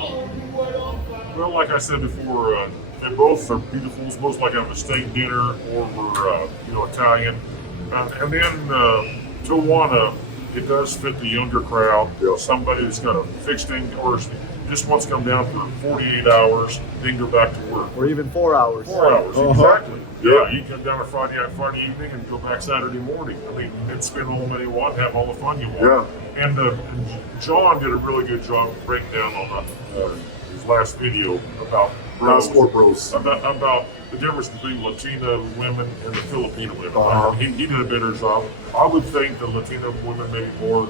Well, like I said before, and both are beautiful. It's most like having a steak dinner, or we're Italian. And then Tijuana, it does fit the younger crowd. Yeah. Somebody that's got a fixed income or just wants to come down for 48 hours, then go back to work. Or even 4 hours. 4 hours, exactly. Yeah. Yeah, you come down on Friday evening and go back Saturday morning. I mean, and spend all the money you want, have all the fun you want. Yeah. And John did a really good job breakdown on his last video about Passport bros. about the difference between Latina women and the Filipino women. Uh-huh. He did a better job. I would think the Latina women maybe more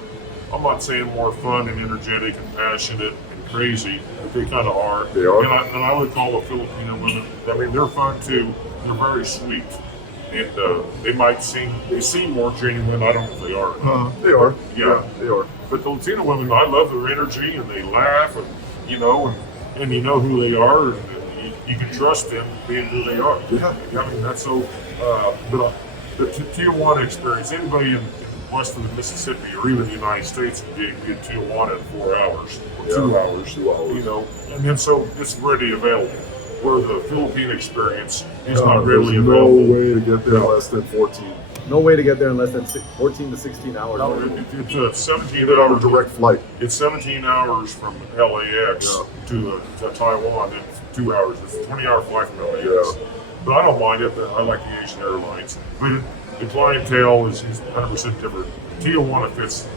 I'm not saying more fun and energetic and passionate and crazy, but they kind of are. They are. And I would call the Filipino women, I mean, they're fun too. They're very sweet. And they seem more genuine. I don't know if they are. They are. Yeah. They are. But the Latino women, I love their energy, and they laugh, and you know who they are, and you can trust them being who they are. Yeah. I mean, that's so. But the Tijuana experience, anybody in west of the Mississippi or even the United States can be in Tijuana in 4 hours or 2 hours. 2 hours. You know, and then so it's ready available. Where the Philippine experience is not readily There's available. no way to get there in less than 14. No way to get there in less than 14 to 16 hours. No, it's 17 Get on a hours. direct flight. It's 17 hours from LAX to Taiwan, and 2 hours. It's a 20-hour flight from LAX. Yeah. But I don't mind it. I like the Asian Airlines. But the clientele is 100% different. Tijuana fits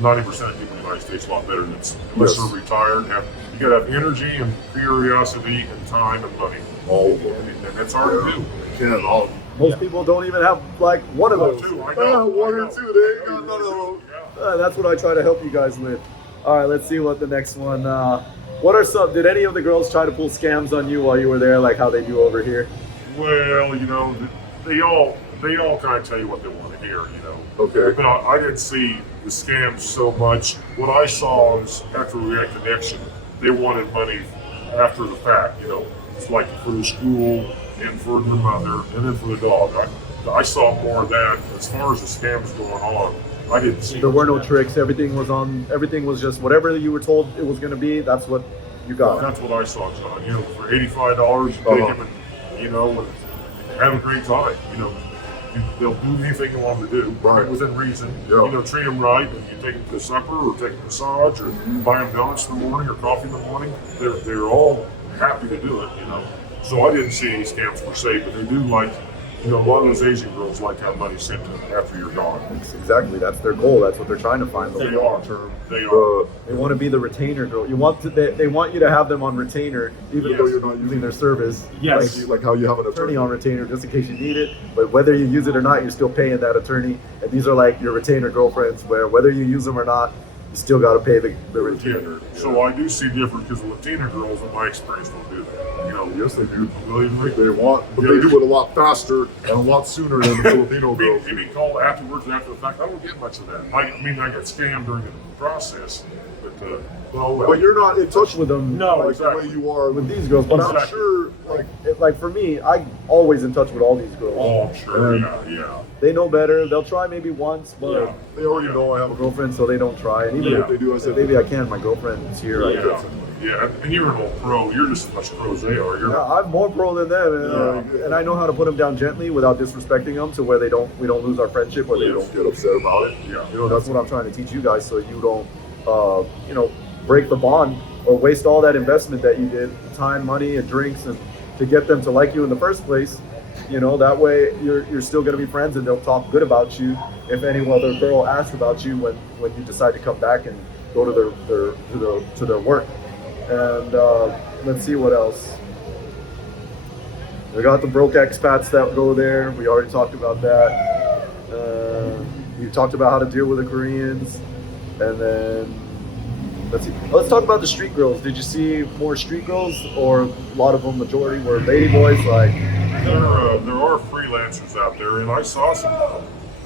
90% of people in the United States a lot better than unless they're retired. You got to have energy and curiosity and time and money. All And that's hard to do. Can all. Most people don't even have like one of those. Two, I know. One I or know. two, they ain't got none of those. Yeah. That's what I try to help you guys with. All right, let's see what the next one. What are some? Did any of the girls try to pull scams on you while you were there, like how they do over here? Well, you know, they all kind of tell you what they want to hear, you know. Okay. But I didn't see the scams so much. What I saw is after we had connection, they wanted money after the fact, you know. It's like for the school and for the mother and then for the dog. I saw more of that. As far as the scams going on, I didn't see. There were no much. tricks. Everything was just whatever you were told it was going to be. That's what you got. That's what I saw, John. You know, for $85, you take them and, you know, and have a great time. You know, they'll do anything you want them to do, Right. within reason. Yeah. You know, treat them right, and you take them to supper or take them to massage or buy them donuts in the morning or coffee in the morning. They're all happy to do it, you know. So I didn't see any scams per se, but they do like, you know, a lot of those Asian girls like to have money sent to them after you're gone. Exactly. That's their goal. That's what they're trying to find. They Long are. term. They are. They want to be the retainer girl. They want you to have them on retainer, even Yes. though you're not using their service. Yes. Like how you have an Attorney on retainer just in case you need it, but whether you use it or not, you're still paying that attorney. And these are like your retainer girlfriends, where whether you use them or not, you still got to pay the retainer. So I do see different because the Latina girls, in my experience, don't do that. You know, Yes, they do. believe me. They want, but they do it a lot faster and a lot sooner than the Filipino girls. Maybe call afterwards and after the fact. I don't get much of that. I mean, I get scammed during the process, but But you're not in touch with them No, like exactly. the way you are With these girls, but I'm Exactly. sure, like for me, I'm always in touch with all these girls. Oh, I'm sure. And- Yeah. They know better. They'll try maybe once, but Yeah. they already know I have I'm a a girlfriend, so they don't try. And even Yeah. if If they do, I said, maybe I can. My girlfriend's here. I Yeah. guess. Yeah. And you're an old pro. You're just as much pro as they are. You're Yeah, I'm more pro than them, and I know how to put them down gently without disrespecting them, to where we don't lose our friendship or they they don't. don't get upset about it. Yeah. You know, that's what I'm trying to teach you guys, so you don't, break the bond or waste all that investment that you did, time, money, and drinks, and to get them to like you in the first place. You know, that way you're still going to be friends, and they'll talk good about you if any other girl asks about you when you decide to come back and go to their work. And let's see what else. We got the broke expats that go there. We already talked about that. We talked about how to deal with the Koreans, and then let's see. Let's talk about the street girls. Did you see more street girls, or a lot of them, majority were lady boys? Like, There are freelancers out there, and I saw some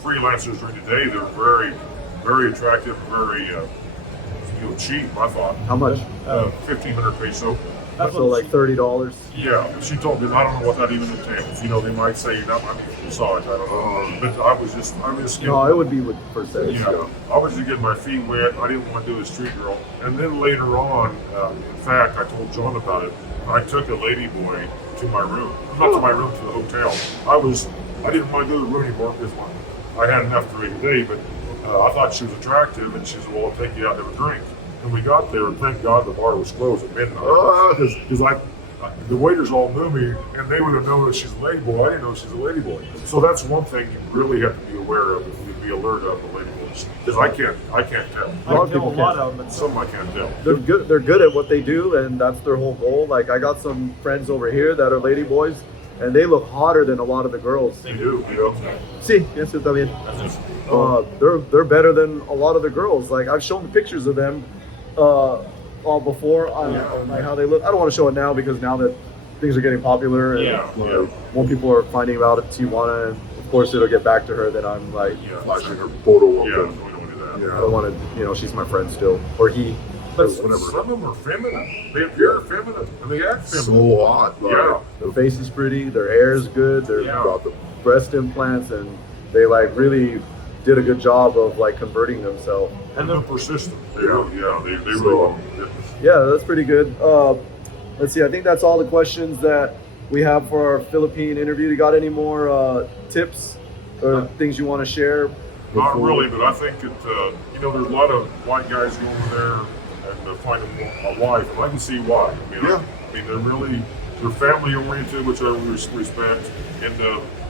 freelancers during the day. They're very, very attractive, very cheap. I thought how much? 1,500 peso. So like $30. Yeah, she told me I don't know what that even entails. You know, they might say that might be a massage. I don't know, but I was just No, it would be with per se. Yeah, I was just getting my feet wet. I didn't want to do a street girl. And then later on, in fact, I told John about it. I took a lady boy to my room. Not to my room, to the hotel. I didn't want to do the room anymore because I had enough during the day, but I thought she was attractive, and she said, well, I'll take you out to have a drink. And we got there, and thank God the bar was closed at midnight. Because the waiters all knew me, and they would have known that she's a lady boy. I didn't know she's a lady boy. So that's one thing you really have to be aware of, and be alert of the lady boys. Because I can't tell. A lot of people can't. Some I can't tell. They're good at what they do, and that's their whole goal. Like, I got some friends over here that are lady boys, and they look hotter than a lot of the girls. They do, yeah. Sí, eso está bien. They're better than a lot of the girls. Like I've shown pictures of them all before on like how they look. I don't want to show it now because now that things are getting popular and more people are finding about it Tijuana, and of course it'll get back to her that I'm like Flashing her photo. Yeah, we don't do that. Yeah. I don't want to, you know, she's my friend still, or he. Some of them are feminine. They appear feminine, and they act feminine. So hot. Like, Yeah. Their face is pretty, their hair is good, they're about the breast implants, and they like really did a good job of like converting themselves. And they're persistent. They really So, are. Yeah, that's pretty good. Let's see, I think that's all the questions that we have for our Philippine interview. You got any more tips or things you want to share? Not really, but I think that, you know, there's a lot of white guys going there and finding a wife, and I can see why. I mean, they're family oriented, which I respect, and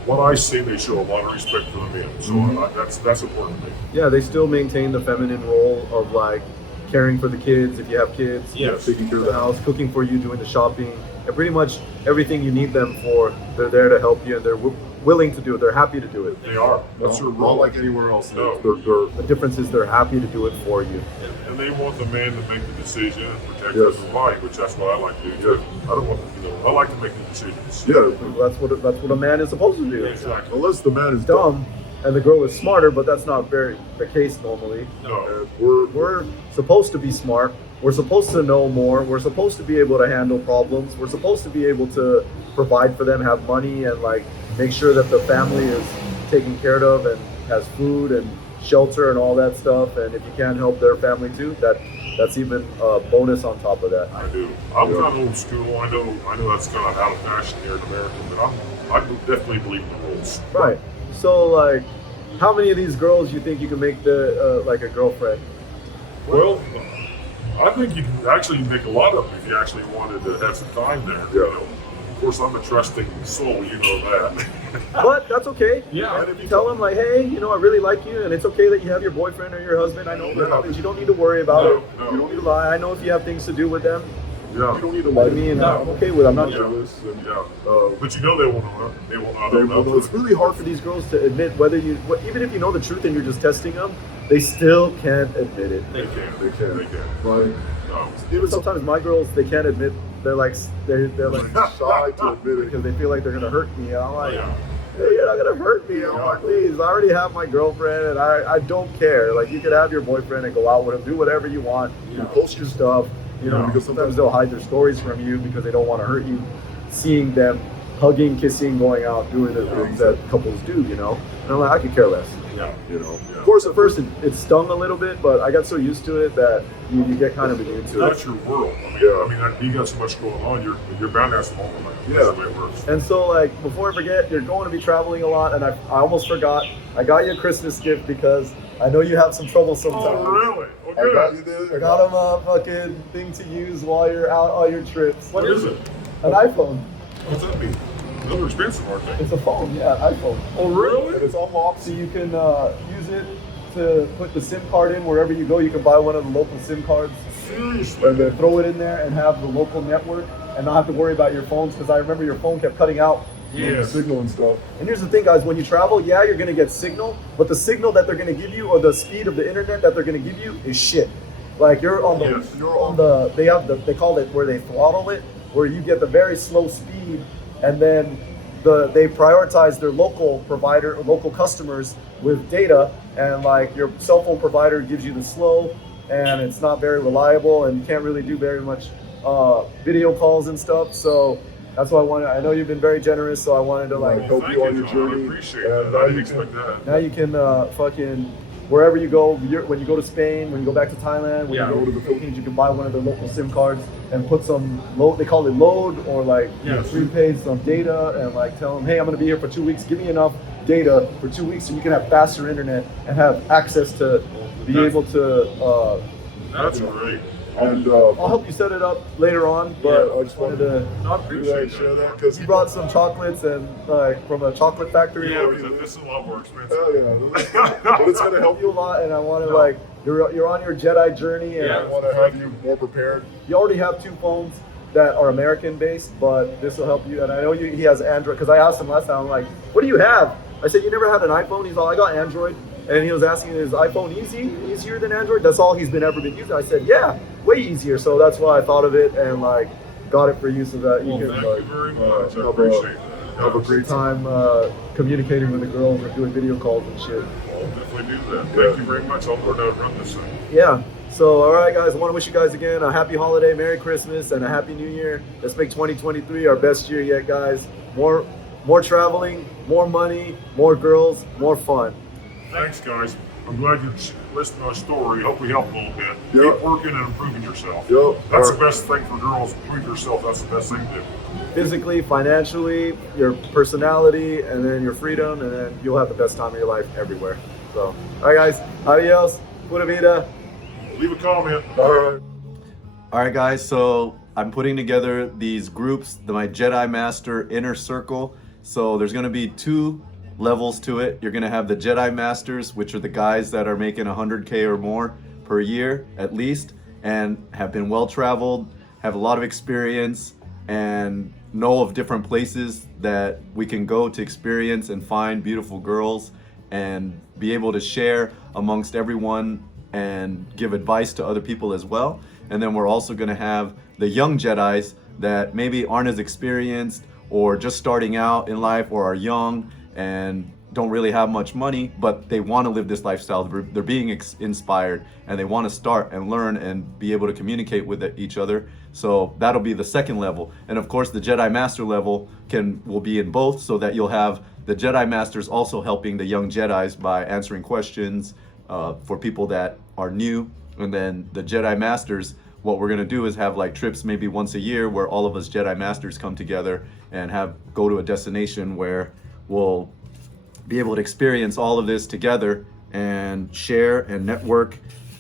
what I see, they show a lot of respect for the men. So that's important to me. Yeah, they still maintain the feminine role of like caring for the kids if you have kids, taking care of the house, cooking for you, doing the shopping, and pretty much everything you need them for, they're there to help you, and they're willing to do it. They're happy to do it. They are. That's their not role. like anywhere else. No. The difference is they're happy to do it for you. And they want the man to make the decision and protect us from lying, which that's what I like to do. I don't want to, I like to make the decisions. Yeah. That's what a man is supposed to do. Exactly. Unless the man is Dumb, and the girl is smarter, but that's not very the case normally. No. And We're supposed to be smart. We're supposed to know more. We're supposed to be able to handle problems. We're supposed to be able to provide for them, have money, and like make sure that the family is taken care of and has food and shelter and all that stuff. And if you can help their family too, that's even a bonus on top of that. I do. I'm kind of old school. I know that's kind of out of fashion here in America, but I definitely believe in the rules. Right. So like, how many of these girls you think you can make the like a girlfriend? Well, I think you can actually make a lot of them if you actually wanted to have some time there. You know? Of course, I'm a trusting soul, you know that. But that's okay. Yeah. And if you tell them like, hey, you know, I really like you, and it's okay that you have your boyfriend or your husband. I know that means you don't need to worry about it. No. You don't need to lie. I know if you have things to do with them. Yeah. you don't need to lie I mean, I'm okay with it. I'm not jealous. And, But you know they will know. They will not know. It's really hard for these girls to admit even if you know the truth and you're just testing them, they still can't admit it. They can. They can. They can. Right. No. Even sometimes my girls, they can't admit they're like Shy to admit it. because they feel like they're gonna hurt me. I'm like, Yeah. hey, you're not gonna hurt me. I'm like, please, I already have my girlfriend and I don't care. Like you could have your boyfriend and go out with him, do whatever you want. You post your stuff. You know, because sometimes they'll hide their stories from you because they don't want to hurt you. Seeing them hugging, kissing, going out, doing the things that couples do, you know. And I'm like, I could care less. Yeah. You know. Yeah. Of course, at first it stung a little bit, but I got so used to it that you get kind of immune to it. That's your world. I mean, you got so much going on. You're bound to have some moment. That's the way it works. And so, like, before I forget, you're going to be traveling a lot, and I almost forgot. I got you a Christmas gift because I know you have some trouble sometimes. Oh, really? I Well, got good. you there. I got him a fucking thing to use while you're out on your trips. What is it? An iPhone. What's that mean? Those are expensive, aren't they? It's a phone, yeah, an iPhone. Oh, really? And it's unlocked, so you can use it to put the SIM card in wherever you go. You can buy one of the local SIM cards Seriously? and then throw it in there and have the local network and not have to worry about your phones because I remember your phone kept cutting out. Yes. Signal and stuff. And here's the thing, guys, when you travel, yeah, you're gonna get signal, but the signal that they're gonna give you or the speed of the internet that they're gonna give you is shit. Like you're on the they call it where they throttle it, where you get the very slow speed, and then they prioritize their local provider or local customers with data, and like your cell phone provider gives you the slow, and it's not very reliable, and you can't really do very much video calls and stuff. So that's why I know you've been very generous, so I wanted to like help you on your John. journey. I appreciate that. I didn't expect that. now you can fucking wherever you go, when you go to Spain, when you go back to Thailand, when you go to the Philippines, you can buy one of the local SIM cards and put some load. They call it load or like prepaid some data and like tell them, hey, I'm gonna be here for 2 weeks. Give me enough data for 2 weeks so you can have faster internet and have access to be able to. That's great. And I'll help you set it up later on, but Yeah, I just wanted to. I appreciate share that. that because He brought some chocolates and like from a chocolate factory. Yeah, but this is a lot more expensive. Hell yeah. But it's gonna help You you. a lot, and I want to like you're on your Jedi journey, and I want to have you more prepared. you already have 2 phones. that are American based, but this will help you. And I know he has Android, because I asked him last time, I'm like, what do you have? I said, you never had an iPhone? He's all, I got Android. And he was asking, is iPhone easier than Android? That's all he's ever been using. I said, yeah, way easier. So that's why I thought of it and like got it for you so that you can thank like you very much. I appreciate that. have a great time communicating with the girls and doing video calls and shit. I'll definitely do that. Thank you very much. I'll learn how to run this thing. Yeah. So, all right, guys, I want to wish you guys again a happy holiday, Merry Christmas, and a Happy New Year. Let's make 2023 our best year yet, guys. More traveling, more money, more girls, more fun. Thanks, guys. I'm glad you listened to my story. Hope we helped a little bit. Yep. Keep working and improving yourself. Yep. That's the best thing for girls. Improve yourself. That's the best thing to do. Physically, financially, your personality, and then your freedom, and then you'll have the best time of your life everywhere. So, all right, guys, adios, pura vida. Leave a comment. All right. All right, guys, so I'm putting together these groups, my Jedi Master Inner Circle. So there's gonna be 2 levels to it. You're gonna have the Jedi Masters, which are the guys that are making 100K or more per year at least, and have been well-traveled, have a lot of experience, and know of different places that we can go to experience and find beautiful girls and be able to share amongst everyone and give advice to other people as well. And then we're also gonna have the young Jedis that maybe aren't as experienced or just starting out in life or are young and don't really have much money, but they want to live this lifestyle. They're being inspired and they want to start and learn and be able to communicate with each other. So that'll be the second level. And of course the Jedi Master level will be in both, so that you'll have the Jedi Masters also helping the young Jedis by answering questions for people that are new. And then the Jedi Masters, what we're gonna do is have like trips maybe once a year where all of us Jedi Masters come together and go to a destination where we'll be able to experience all of this together and share and network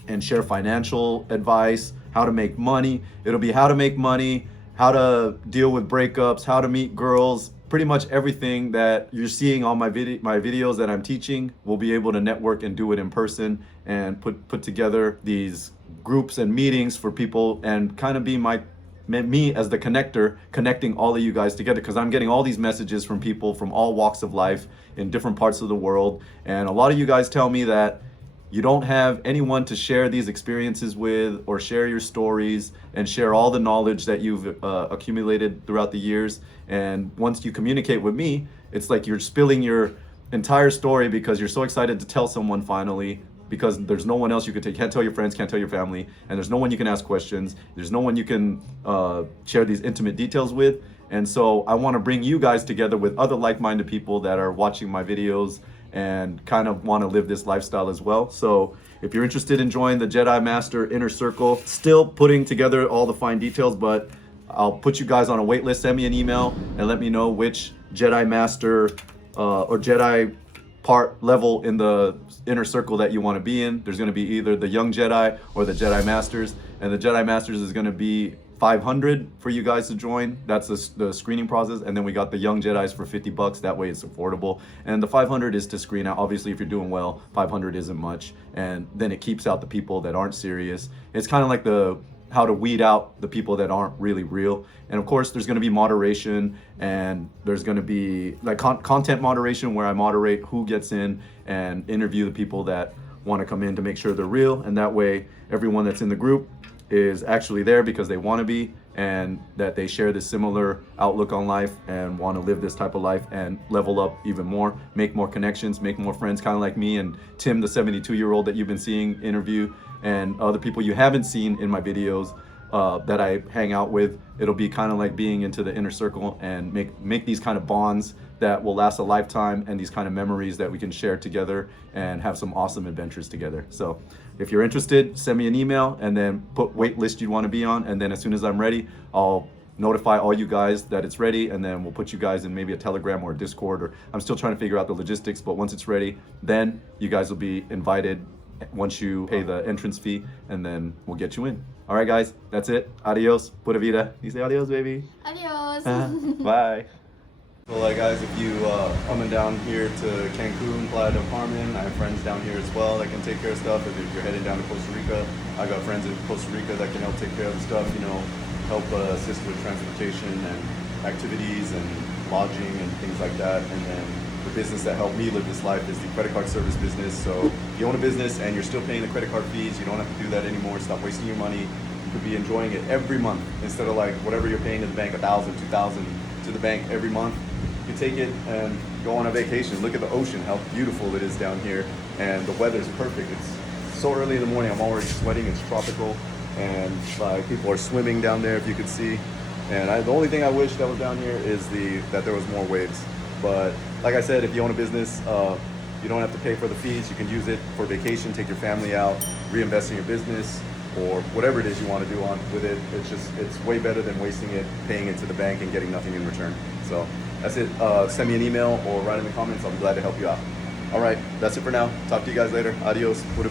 and share financial advice, how to make money. It'll be how to make money, how to deal with breakups, how to meet girls. Pretty much everything that you're seeing on my videos that I'm teaching, we'll be able to network and do it in person and put together these groups and meetings for people and kind of be me as the connector, connecting all of you guys together, because I'm getting all these messages from people from all walks of life in different parts of the world. And a lot of you guys tell me that you don't have anyone to share these experiences with or share your stories and share all the knowledge that you've accumulated throughout the years. And once you communicate with me, it's like you're spilling your entire story because you're so excited to tell someone finally, because there's no one else you can't tell your friends, can't tell your family, and there's no one you can ask questions. There's no one you can share these intimate details with. And so I want to bring you guys together with other like-minded people that are watching my videos and kind of want to live this lifestyle as well. So if you're interested in joining the Jedi Master Inner Circle, still putting together all the fine details, but I'll put you guys on a wait list. Send me an email and let me know which Jedi Master or Jedi part level in the inner circle that you want to be in. There's going to be either the young Jedi or the Jedi Masters, and the Jedi Masters is going to be 500 for you guys to join. That's the screening process. And then we got the young Jedis for $50. That way it's affordable. And the 500 is to screen out. Obviously, if you're doing well, 500 isn't much. And then it keeps out the people that aren't serious. It's kind of like how to weed out the people that aren't really real. And of course, there's going to be moderation, and there's going to be like content moderation where I moderate who gets in and interview the people that want to come in to make sure they're real. And that way, everyone that's in the group is actually there because they want to be, and that they share this similar outlook on life and want to live this type of life and level up even more, make more connections, make more friends, kind of like me and Tim, the 72-year-old that you've been seeing interview, and other people you haven't seen in my videos that I hang out with. It'll be kind of like being into the inner circle and make these kind of bonds that will last a lifetime, and these kind of memories that we can share together and have some awesome adventures together. So if you're interested, send me an email and then put wait list you want to be on, and then as soon as I'm ready, I'll notify all you guys that it's ready, and then we'll put you guys in maybe a Telegram or a Discord, or I'm still trying to figure out the logistics, but once it's ready, then you guys will be invited once you pay the entrance fee, and then we'll get you in. All right, guys, that's it. Adios, pura vida. You say adios, baby. Adios. Bye. Well, guys, if you coming down here to Cancun, Playa del Carmen, I have friends down here as well that can take care of stuff. If you're heading down to Costa Rica, I got friends in Costa Rica that can help take care of the stuff. You know, help assist with transportation and activities and lodging and things like that. And then the business that helped me live this life is the credit card service business. So if you own a business and you're still paying the credit card fees, you don't have to do that anymore. Stop wasting your money. You could be enjoying it every month instead of like whatever you're paying to the bank, $1,000, $2,000 to the bank every month. You take it and go on a vacation. Look at the ocean, how beautiful it is down here, and the weather's perfect. It's so early in the morning, I'm already sweating. It's tropical, and people are swimming down there, if you could see. And the only thing I wish that was down here is that there was more waves. But like I said, if you own a business, you don't have to pay for the fees. You can use it for vacation, take your family out, reinvest in your business, or whatever it is you want to do with it. It's way better than wasting it, paying it to the bank and getting nothing in return. So that's it. Send me an email or write in the comments. I'll be glad to help you out. All right, that's it for now. Talk to you guys later. Adios. Pura vida.